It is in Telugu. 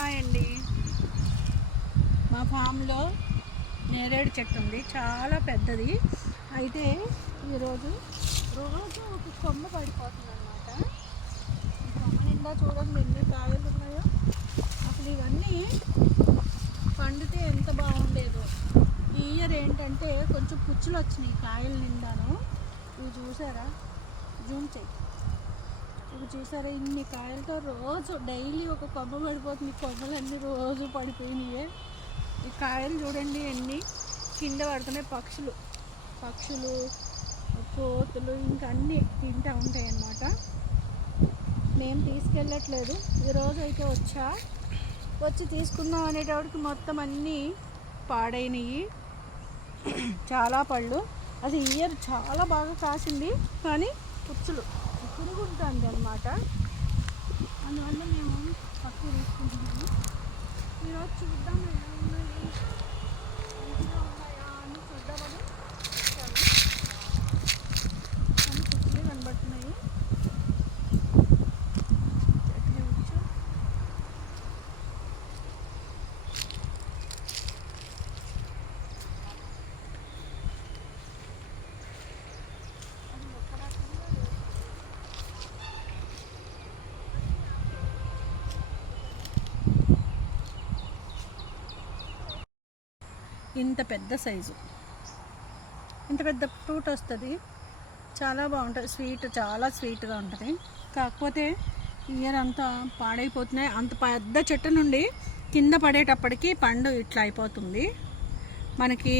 హాయ్ అండి. మా ఫామ్లో నేరేడు చెట్టు ఉంది, చాలా పెద్దది. అయితే ఈరోజు ఒక కొమ్మ పడిపోతుంది అన్నమాట. ఈ కొమ్మ నిండా చూడండి ఎన్ని కాయలు ఉన్నాయో. అసలు ఇవన్నీ పండితే ఎంత బాగుండేదో. ఈ ఇయర్ ఏంటంటే కొంచెం పుచ్చులు వచ్చినాయి కాయల నిండాను. ఇవి చూసారా, జూమ్ చెయ్యి. ఇవి చూసారా, ఇన్ని కాయలతో రోజు డైలీ ఒక కొమ్మ పడిపోతుంది. కొమ్మలన్నీ రోజు పడిపోయినాయి. ఈ కాయలు చూడండి ఎన్ని కింద పడుతున్నాయి. పక్షులు కోతులు ఇంకా అన్నీ తింటూ ఉంటాయి అన్నమాట. మేము తీసుకెళ్ళట్లేదు. ఈరోజు అయితే వచ్చి తీసుకుందాం అనేటప్పటికి మొత్తం అన్నీ పాడైనవి. చాలా పళ్ళు. అది ఇయర్ చాలా బాగా కాసింది, కానీ పుచ్చులు పురుగు ఉంటుంది అన్నమాట. అందువల్ల మేము పక్కకు తీసుకుంటున్నాము. ఈరోజు చూద్దాం ఎలా ఉన్నాయి, మంచిగా ఉన్నాయా అని చూద్దామని వచ్చాము. కానీ పుచ్చులే కనబడుతున్నాయి. ఇంత పెద్ద సైజు, ఇంత పెద్ద ఫ్రూట్ వస్తుంది. చాలా బాగుంటుంది, చాలా స్వీట్గా ఉంటుంది. కాకపోతే ఇయర్ అంతా పాడైపోతున్నాయి. అంత పెద్ద చెట్టు నుండి కింద పడేటప్పటికి పండు ఇట్లా అయిపోతుంది మనకి.